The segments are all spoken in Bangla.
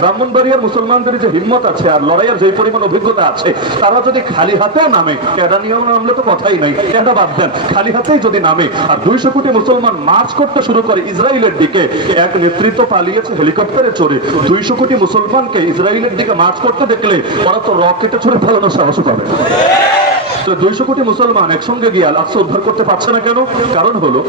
ব্রাহ্মণবাড়িয়ার মুসলমানদের যে হিম্মত আছে আর লড়াইয়ের যে পরিমাণ অভিজ্ঞতা আছে, তারা যদি খালি হাতেও নামে এটা নিয়েও নামলে তো কথাই নাই এটা বাদ দেন, খালি হাতেই যদি নামে, আর দুইশো কোটি মুসলমান মার্চ করতে শুরু করে ইসরায়েলের দিকে, এক নেতৃত্ব পালিয়েছে হেলিকপ্টারে চড়ে, দুইশো কোটি মুসলমানকে ইসরায়েলের দিকে মার্চ করতে দেখলে ওরা তো রকেটে ছড়ে ফেলানোর সাহস পাবে দুইশো কোটি মুসলমান একসঙ্গে গিয়ে আলাক্সা উদ্ধার করতে পারছে না কেন? কারণ হলো,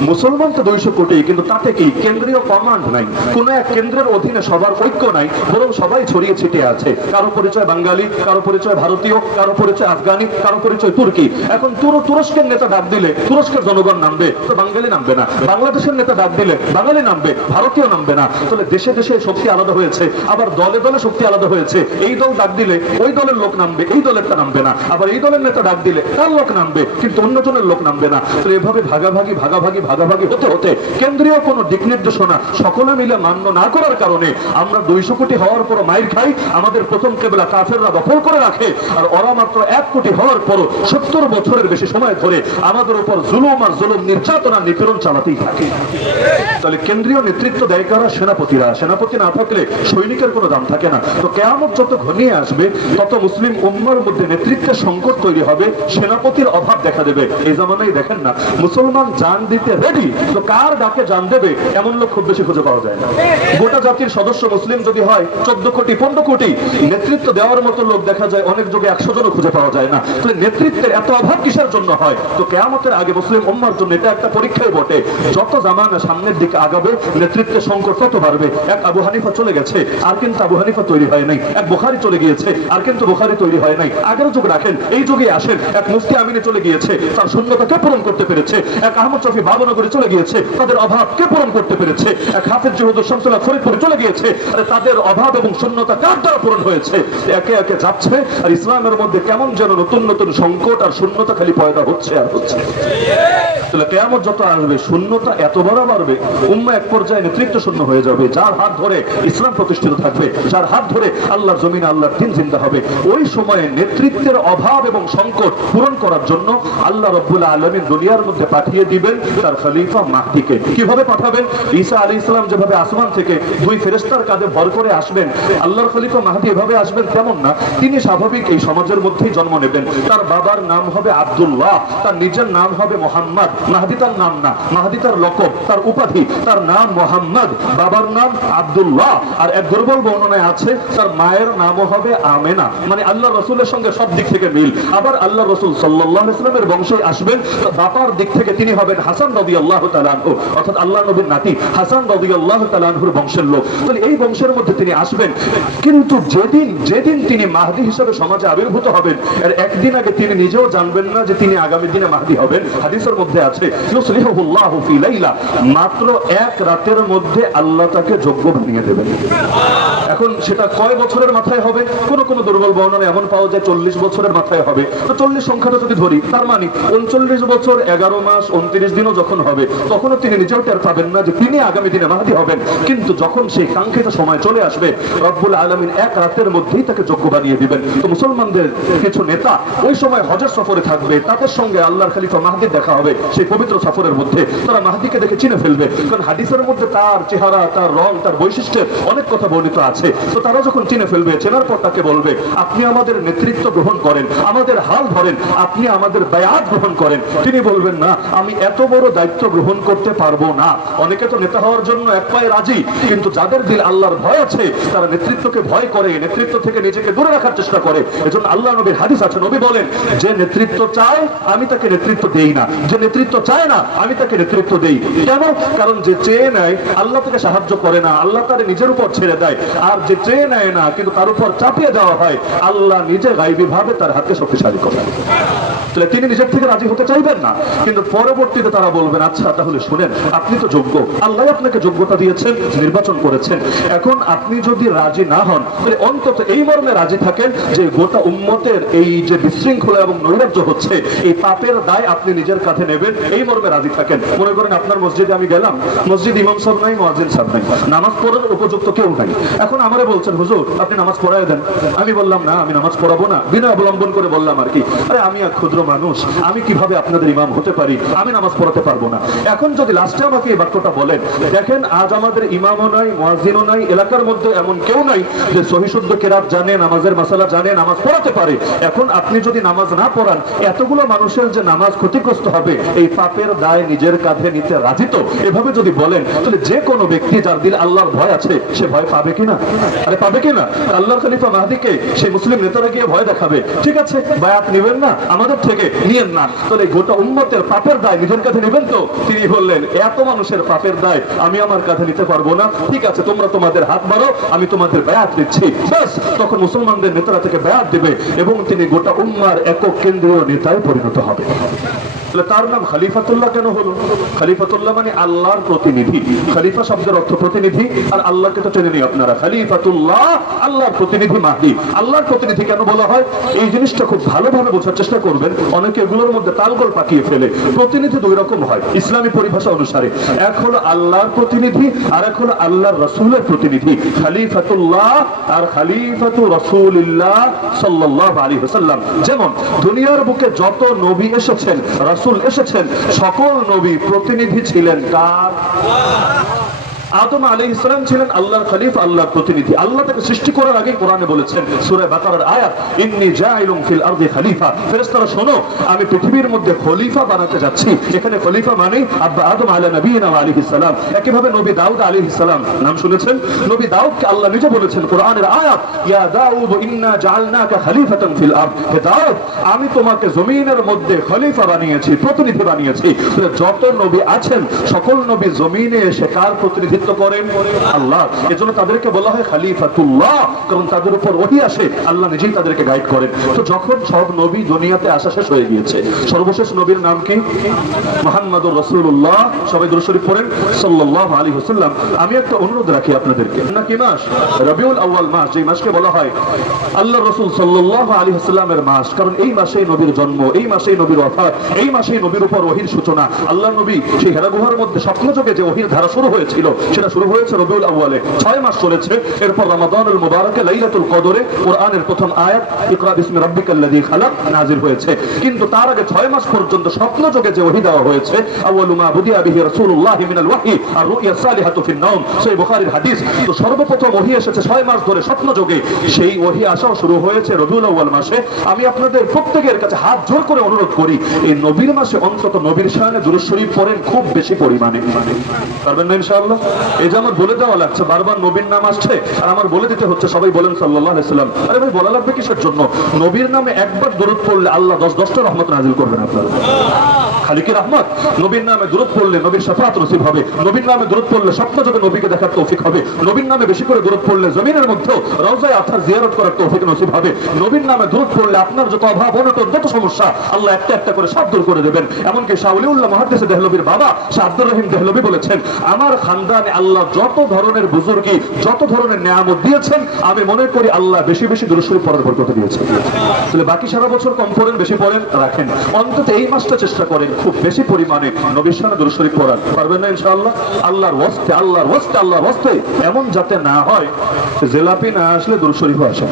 মুসলমান তো দুইশো কোটি, কিন্তু তাতে কি কেন্দ্রীয় কমান্ড নাই? কোন এক কেন্দ্রের অধীনে সবার ঐক্য নাই, বরং সবাই ছড়িয়ে ছিটিয়ে আছে। কারও পরিচয় বাঙালি, কারও পরিচয় ভারতীয়, কারও পরিচয় আফগানি, কারও পরিচয় তুর্কি। এখন তুর- তুরস্কের নেতা ডাক দিলে তুরস্কের জনগণ নামবে, তো বাঙালি নামবে না। বাংলাদেশের নেতা ডাক দিলে বাঙালি নামবে, ভারতীয় নামবে না। তাহলে দেশে দেশে শক্তি আলাদা হয়েছে, আবার দলে দলে শক্তি আলাদা হয়েছে। এই দল ডাক দিলে ওই দলের লোক নামবে, এই দলেরটা নামবে না। আবার এই দলের নেতা ডাক দিলে, তার লোক নামবে, কিন্তু অন্যজনের লোক নামবে না। তো এভাবে ভাগাভাগি ভাগাভাগি ভাগাভাগি হতে হতে কেন্দ্রীয় কোনো দিক নির্দেশনা সকলে মিলে মান্য না করার কারণে আমরা দুইশো কোটি হওয়ার পর মাইর খাই, আমাদের প্রথম কেবলা কাফেররা দখল করে রাখে, আর ওরা মাত্র এক কোটি হওয়ার পর সত্তর বছরের বেশি সময় ধরে আমাদের উপর জুলুম আর জুলুম নির্যাতনা নিপীড়ন চালাতেই থাকে। তাহলে কেন্দ্রীয় নেতৃত্ব দেয় কারা? সেনাপতিরা। সেনাপতি না থাকলে সৈনিকের কোনো দাম থাকে না। তো কেয়ামত যত ঘনিয়ে আসবে, তত মুসলিম উম্মার মধ্যে নেতৃত্বের সংকট তৈরি হবে, সেনাপতির অভাব দেখা দেবে। এই জামানায় দেখেন না, মুসলমান জান দিতে রেডি তো কার ডাকে জান দেবে? এমন লোক খুব বেশি খুঁজে পাওয়া যায় না। গোটা জাতির সদস্য মুসলিম যদি হয়, চোদ্দ কোটি, পনেরো কোটি, নেতৃত্ব দেওয়ার মতো লোক দেখা যায়, অনেক যুগে একশো জনও খুঁজে পাওয়া যায় না। তাহলে নেতৃত্বের এত অভাব কিসের জন্য হয়? তো কেয়ামতের আগে মুসলিম উম্মার জন্য এটা একটা পরীক্ষায় বটে। যত জামানা সামনের দিকে আগাবে, নেতৃত্বের সংকট তত বাড়বে। এক আবু হানিফা চলে গেছে, আর কিন্তু আবু হানিফা তৈরি হয় নাই। এক বোখারি চলে গিয়েছে, আর কিন্তু বোখারি তৈরি হয় নাই। আগের যুগ রাখেন, এই যুগে আসেন। এক মুফতি আমিনে চলে গিয়েছে। তার শূন্যতাকে পূরণ করতে পেরেছে? এক আহমদ শফি বাবনগরে চলে গিয়েছে। তাদের অভাবকে পূরণ করতে পেরেছে? এক হাফেজ জহুদুর শামসুল্লাহ ফরিদপুরে চলে গিয়েছে। আরে তাদের অভাব এবং শূন্যতা কার দ্বারা পূরণ হয়েছে? একে একে যাচ্ছে আর ইসলামের মধ্যে কেমন যেন নতুন নতুন সংকট আর শূন্যতা খালি পয়দা হচ্ছে আর হচ্ছে। তাহলে কেয়ামত যত আসবে, শূন্যতা এত বড় বাড়বে, উম্মা এক পর্যায়ে নেতৃত্ব শূন্য হয়ে যাবে। যার হাত ধরে ইসলাম প্রতিষ্ঠিত থাকবে, যার হাত ধরে আল্লাহর জমিন আল্লাহর দিন জিন্দা হবে, ওই সময়ে নেতৃত্বের অভাব এবং সংকট পূরণ করার জন্য আল্লাহ রব্বুল আলমিন দুনিয়ার মধ্যে পাঠিয়ে দিবেন তার খলিফা মাহদিকে। কীভাবে পাঠাবেন? ঈসা আলী ইসলাম যেভাবে আসমান থেকে দুই ফেরেস্তার কাঁধে ভর করে আসবেন, আল্লাহর খলিফা মাহদি এভাবে আসবেন তেমন না, তিনি স্বাভাবিক এই সমাজের মধ্যেই জন্ম নেবেন। তার বাবার নাম হবে আব্দুল্লাহ, তার নিজের নাম হবে মোহাম্মদ, মাহদি তার নাম না, মাহদি তার লকব, তার উপাধি, তার নাম মোহাম্মদ, বাবার নাম আব্দুল্লাহ, আর এক দুর্বল বর্ণনায় আছে, তার মায়ের নামও হবে আমেনা। মানে আল্লাহ রসুলের সঙ্গে সব দিক থেকে মিল। আবার আল্লাহ রসুল সাল্লাহ ইসলামের বংশে আসবেন, তো বাবার দিক থেকে তিনি হবেন হাসান রবি আল্লাহ তালানহু অর্থাৎ আল্লাহ নবীর নাতি হাসান রবি আল্লাহ তালানহুর বংশের লোক। তাহলে এই বংশের মধ্যে তিনি আসবেন। কিন্তু যেদিন যেদিন তিনি মাহদি হিসেবে সমাজে আবির্ভূত হবেন, এর একদিন আগে তিনি নিজেও জানবেন না যে তিনি আগামী দিনে মাহদি হবেন। হাদিসের মধ্যে আছে মাত্র এক রাতের মধ্যে আল্লাহ তাকে যোগ্য বানিয়ে দেবেন। এখন সেটা কয় বছরের মাথায় হবে? কোন কোন দুর্বল বর্ণনা এমন পাওয়া যায়, চল্লিশ বছরের মাথায় হবে। তো চল্লিশ সংখ্যাটা যদি ধরি, তার মানে উনচল্লিশ বছর, এগারো মাস, উনত্রিশ দিনও যখন হবে, তখনও তিনি নিজেও টের পাবেন না যে তিনি আগামী দিনে মাহাদি হবেন। কিন্তু যখন সেই কাঙ্ক্ষিত সময় চলে আসবে, রব্বুল আলমিন এক রাতের মধ্যেই তাকে যোগ্য বানিয়ে দিবেন। তো মুসলমানদের কিছু নেতা ওই সময় হজের সফরে থাকবে, তাদের সঙ্গে আল্লাহর খালিফা মাহাদির দেখা হবে, সেই পবিত্র সফরের মধ্যে। তারা মাহাদিকে দেখে চিনে ফেলবে, কারণ হাদিসের মধ্যে তার চেহারা, তার রং, তার বৈশিষ্ট্যের অনেক কথা বর্ণিত আছে। তো তারা যখন চিনে ফেলবে, চেনার পর তাকে বলবে, আপনি আমাদের নেতৃত্ব গ্রহণ করেন, আমাদের হাল ধরেন, আপনি আমাদের ব্যয়াত গ্রহণ করেন। তিনি বলবেন, না, আমি এত বড় দায়িত্ব গ্রহণ করতে পারব না। অনেকে তো নেতা হওয়ার জন্য এক পায়ে রাজি, কিন্তু যাদের দিল আল্লাহর ভয় আছে, তারা নেতৃত্বকে ভয় করে, নেতৃত্ব থেকে নিজেকে দূরে রাখার চেষ্টা করে। এজন্য আল্লাহ নবীর হাদিস আছে। নবী বলেন, যে নেতৃত্ব চায়, আমি তাকে নেতৃত্ব দেই না। যে নেতৃত্ব চায় না, আমি তাকে নেতৃত্ব দেই। কেন? কারণ যে চেয়ে নেয়, আল্লাহ তাকে সাহায্য করে না। আল্লাহ তার নিজের উপর ছেড়ে দেয়। আর যে চেয়ে নেয় না, কিন্তু তার উপর চাপিয়ে দেওয়া হয়, আল্লাহ নিজে গাইবী ভাবে তার হাতে শক্তিশালী করে। তাহলে তিনি নিজের থেকে রাজি হতে চাইবেন না, কিন্তু পরবর্তীতে তারা বলবেন আচ্ছা তাহলে শুনেন, আপনি তো যোগ্য। আল্লাহ আপনাকে যোগ্যতা দিয়েছেন, নির্বাচন করেছেন। এখন আপনি যদি রাজি না হন, তাহলে অন্তত এই মর্মে রাজি থাকেন যে গোটা উম্মতের এই যে বিশৃঙ্খলা এবং নৈরাজ্য হচ্ছে, এই পাপের দায় আপনি নিজের কাঁধে নেবেন, এই মর্মে রাজি থাকেন। মনে করেন আপনার মসজিদে আমি গেলাম, মসজিদ ইমাম সাহেব নাই মহাজিন সাহেব নাই। নামাজ পড়ার উপযুক্ত কেউ নাই। এখন এখন আমারে বলছেন, হুজুর, আপনি নামাজ পড়াই দেন। আমি বললাম, না, আমি নামাজ পড়াবো না। বিনা অবলম্বন করে বললাম আর কি, আরে, আমি এক ক্ষুদ্র মানুষ, আমি কীভাবে আপনাদের ইমাম হতে পারি? আমি নামাজ পড়াতে পারব না। এখন যদি লাস্টে আমাকে এই বাক্যটা বলেন, দেখেন, আজ আমাদের ইমামও নাই, মুয়াজ্জিনও নাই, এলাকার মধ্যে এমন কেউ নাই যে সহিশুদ্ধ কেরাত জানে, নামাজের মাসালা জানে, নামাজ পড়াতে পারে। এখন আপনি যদি নামাজ না পড়ান, এতগুলো মানুষের যে নামাজ ক্ষতিগ্রস্ত হবে, এই পাপের দায় নিজের কাঁধে নিতে রাজি তো? এভাবে যদি বলেন, তাহলে যে কোনো ব্যক্তি যার দিল আল্লাহর ভয় আছে, সে ভয় পাবে কিনা? আরে পাবে কিনা আল্লাহর খলিফা মাহাদিকে সেই মুসলিম নেতারা গিয়ে ভয় দেখাবে। ঠিক আছে? বায়াত নেবেন না, আমাদের থেকে নিয়েন না। তাহলে গোটা উম্মতের পাপের দায় নিজের কাছে নেবেন তো? তিনি বললেন, এত মানুষের পাপের দায় আমি আমার কাঁধে নিতে পারব না। ঠিক আছে, তোমরা তোমাদের হাত বাড়ো আমি তোমাদের বায়াত দিচ্ছি। ব্যাস, তখন মুসলমানদের নেতারা থেকে বায়াত দিবে এবং তিনি গোটা উম্মার একক কেন্দ্রীয় নেতায় পরিণত হবে। তাহলে তার নাম খালিফাতুল্লাহ কেন হলো? খালিফাতুল্লাহ মানে আল্লাহর প্রতিনিধি। খালিফা শব্দের অর্থ প্রতিনিধি, আর আল্লাহকে তো চেনে নেই আপনারা। খালিফাতুল্লাহ আল্লাহর প্রতিনিধি মাহদি। আল্লাহর প্রতিনিধি কেন বলা হয়? এই জিনিসটা খুব ভালোভাবে বোঝার চেষ্টা করবেন। অনেকে এগুলোর মধ্যে তালগোল পাকিয়ে ফেলে। প্রতিনিধি দুই রকম হয়, ইসলামী পরিভাষা অনুসারে। এক হলো আল্লাহর প্রতিনিধি, আর এক হলো আল্লাহর রসুলের প্রতিনিধি। খালিফাতুল্লাহ আর খালিফাতু রসুলিল্লাহ যেমন, দুনিয়ার বুকে যত নবী এসেছেন রাসূল এসেছেন। সকল নবী প্রতিনিধি ছিলেন কার আদম আলী ইসলাম ছিলেন আল্লাহর খলিফা, আল্লাহর প্রতিনিধি। আল্লাহ তাকে সৃষ্টি করার আগে কোরআনে বলেছেন, সূরা বাকারার আয়াত, ইন্নী জাইলুম ফিল আরদি খলিফা। ফেরেশতারা, শোনো, আমি পৃথিবীর মধ্যে খলিফা বানাতে যাচ্ছি। এখানে খলিফা মানে আব্বা আদম আলা নবীনা আলাইহিস সালাম। একইভাবে নবী দাউদ আলাইহিস সালাম, নাম শুনেছেন? নবী দাউদকে আল্লাহ নিজে বলেছেন, কোরআনের আয়াত, ইয়া দাউদ ইন্না জাআলনাকা খলিফাতান ফিল আরদ। হে দাউদ, আমি তোমাকে জমিনের মধ্যে খলিফা বানিয়েছি, প্রতিনিধি বানিয়েছি। যত নবী আছেন, সকল নবী জমিনে এসে কার প্রতিনিধিত্ব করেন। আল্লাহ, এজন্য তাদেরকে বলা হয় খালিফাতুল্লাহ, কারণ তাদের উপর ওহি আসে, আল্লাহ নিজেই তাদেরকে গাইড করেন। তো যখন সব নবী দুনিয়াতে আসা শেষ হয়ে গিয়েছে, সর্বশেষ নবীর নাম কি? মোহাম্মদুর রাসূলুল্লাহ, সবাই দুরূদ শরীফ পড়েন, সাল্লাল্লাহু আলাইহি ওয়াসাল্লাম। আমি একটা অনুরোধ রাখি আপনাদেরকে। না কি মাস? রবিউল আউয়াল মাস যে মাসকে বলা হয় আল্লাহ রসুল সাল্লাল্লাহু আলাইহি ওয়াসাল্লামের মাস, কারণ এই মাসেই নবীর জন্ম, এই মাসেই নবীর অফার এই মাসেই নবীর উপর ওহির সূচনা। আল্লাহ নবী সেই হেরা গুহার মধ্যে স্বপ্নযোগে যে ওহির ধারা শুরু হয়েছিল সেটা শুরু হয়েছে রবিউল আউয়ালে। ছয় মাস চলেছে। এরপর রমাদানুল মুবারকে লাইলাতুল কদরে কোরআনের প্রথম আয়াত, ইকরা বিসমি রাব্বিকাল্লাযী খালাক নাজিল হয়েছে। কিন্তু তার আগে ছয় মাস পর্যন্ত স্বপ্নযোগে যে ওহী দেওয়া হয়েছে, আউয়ালু মা বুদিয়া বিহি মিনাল আর সালিহাতু ফিন নাওম। সেই বুখারীর হাদিস। তো সর্বপ্রথম ওহী এসেছে ছয় মাস ধরে স্বপ্নযোগে সেই ওহী আসাও শুরু হয়েছে রবিউল আউয়াল মাসে। আমি আপনাদের প্রত্যেকের কাছে হাত জোর করে অনুরোধ করি, এই নবীর মাসে অন্তত নবীর শানে দুরূদ শরীফ পড়েন খুব বেশি পরিমাণে। পারবেন না ইনশাআল্লাহ? এই যে আমার বলে দেওয়া লাগছে, বারবার নবীর নাম আসছে, আর আমার বলে দিতে হচ্ছে, সবাই বলেন সাল্লাল্লাহু আলাইহি সাল্লাম। আরে ভাই, বলা লাগবে কিসের জন্য? নবীর নামে একবার দরুদ পড়লে আল্লাহ দশ, দশটা রহমত নাজিল করবেন আপনারা। রহমত? নবীর নামে দূরত পড়লে নবীর নসিব হবে, নবীর নামে দূরত পড়লে স্বপ্ন নবীকে দেখার তৌফিক হবে, নবীর নামে বেশি করে দূরত পড়লে জমিনের রওজায় আথার জিয়ারত করার তৌফিক নসিব হবে, নবীর নামে দূরত পড়লে আপনার যত অভাব যত সমস্যা, আল্লাহ একটা একটা করে সব দূর করে দেবেন। এমনকি শাউলিউল্লাহ মহাদ্দেশে দেহলবীর বাবা শাহ রহিম দেহলবী বলেছেন, আমার খানদানে আল্লাহ যত ধরনের বুজুর্গি, যত ধরনের নিয়ামত দিয়েছেন, আমি মনে করি আল্লাহ বেশি বেশি দুরুশরীফ পড়ার বরকত দিয়েছেন। তাহলে বাকি সারা বছর কম পড়েন, বেশি পড়েন, রাখেন। অন্তত এই মাসটা চেষ্টা করেন খুব বেশি পরিমাণে নবীর সামনে দুরুশরীফ পড়ার। পারবেন না ইনশাআল্লাহ? আল্লাহর ওয়াস্তে আল্লাহর ওয়াস্তে আল্লাহর ওয়াস্তে। এমন যাতে না হয় জেলাপি না আসলে দুরুশরীফ আসে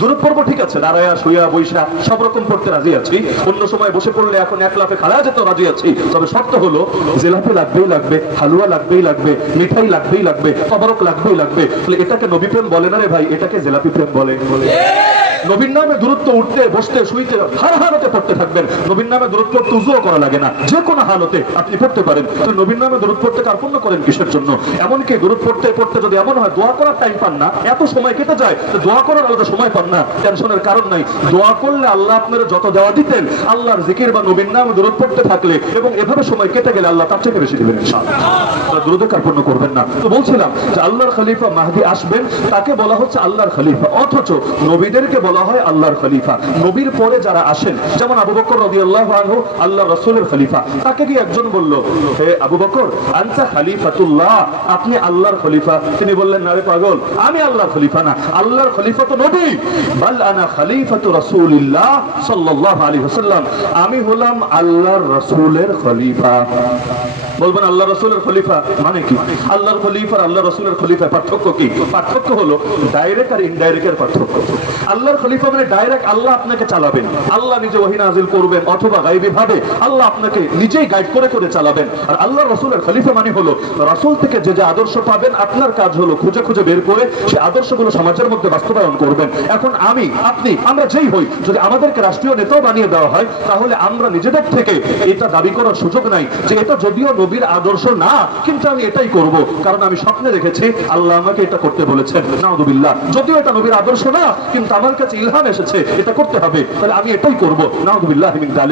দূরত পর্ব ঠিক আছে দাঁড়ায়া শুয়া, বৈশা, সব রকম পড়তে রাজি আছি। অন্য সময় বসে পড়লে এখন এক লাফে খাড়া যেতে রাজি আছি। তবে শর্ত হলো, জিলাপি লাগবেই লাগবে, হালুয়া লাগবেই লাগবে মিঠাই লাগবেই লাগবে, তবরক লাগবেই লাগবে। এটাকে নবী প্রেম বলে না রে ভাই, এটাকে জেলাপি প্রেম বলে। বলে। নবীর নামে দূরত্ব উঠতে, বসতে, শুইতে, হার হারতে পড়তে থাকবেন। নবীর নামে দূরত্ব তুজও করা লাগে না। যে কোনো হালতে আপনি পড়তে পারেন। তো নবীর নামে দূরত পড়তে কার্পণ্য করেন কিসের জন্য? এমনকি দূরত পড়তে পড়তে যদি এমন হয়, দোয়া করার টাইম পান না, এত সময় কেটে যায় দোয়া করার আলাদা সময় পান না। টেনশনের কারণ নাই। দোয়া করলে আল্লাহ আপনারা যত দেওয়া দিতেন, আল্লাহর জিকির বা নবীর নামে দূরত পড়তে থাকলে এবং এভাবে সময় কেটে গেলে আল্লাহ তার থেকে বেশি দিবেন দ্রুত কার্পণ্য করবেন না। তো বলছিলাম যে আল্লাহর খলিফা মাহদি আসবেন, তাকে বলা হচ্ছে আল্লাহর খলিফা। অথচ নবীদেরকে বলা বলা হয় আল্লাহর খলিফা। নবীর পরে যারা আসেন, যেমন আবু বকর রাদিয়াল্লাহু আনহু আল্লাহ রাসূলের খলিফা। তাকে কি একজন বলল, হে আবু বকর, আনতা খলিফাতুল্লাহ, আপনি আল্লাহর খলিফা। তিনি বললেন না রে পাগল, আমি আল্লাহর খলিফা না। আল্লাহর খলিফা তো নবী। বাল আনা খলিফাতু রাসূলিল্লাহ সাল্লাল্লাহু আলাইহি ওয়াসাল্লাম। আমি হলাম আল্লাহর রাসূলের খলিফা। বলবেন আল্লাহ রসুলের খলিফা মানে কি? আল্লাহর খলিফা আল্লাহ রসুলের খলিফা পার্থক্য কি? পার্থক্য হলো ডাইরেক্ট আর ইনডাইরেক্টের পার্থক্য। আল্লাহর খলিফা মানে ডাইরেক্ট আল্লাহ আপনাকে চালাবেন। আল্লাহ নিজে ওহি নাজিল করবেন অথবা গাইবি ভাবে আল্লাহ আপনাকে নিজেই গাইড করে করে চালাবেন। আর আল্লাহ রসুলের খলিফা মানে হলো থেকে যে যে আদর্শ পাবেন, আপনার কাজ হলো খুঁজে খুঁজে বের করে সেই আদর্শগুলো সমাজের মধ্যে বাস্তবায়ন করবেন। এখন আমি, আপনি, আমরা যেই হই, যদি আমাদেরকে রাষ্ট্রীয় নেতাও বানিয়ে দেওয়া হয়, তাহলে আমরা নিজেদের থেকে এটা দাবি করার সুযোগ নাই যে এটা যদিও নবীর আদর্শ না, কিন্তু আমি এটাই করব। কারণ আমি স্বপ্নে দেখেছি, আল্লাহ আমাকে এটা করতে বলেছেন। নাউদুবিল্লাহ যদিও এটা নবীর আদর্শ না, কিন্তু আমার কাছে ইলহাম এসেছে এটা করতে হবে তাহলে আমি এটাই করব যালিক।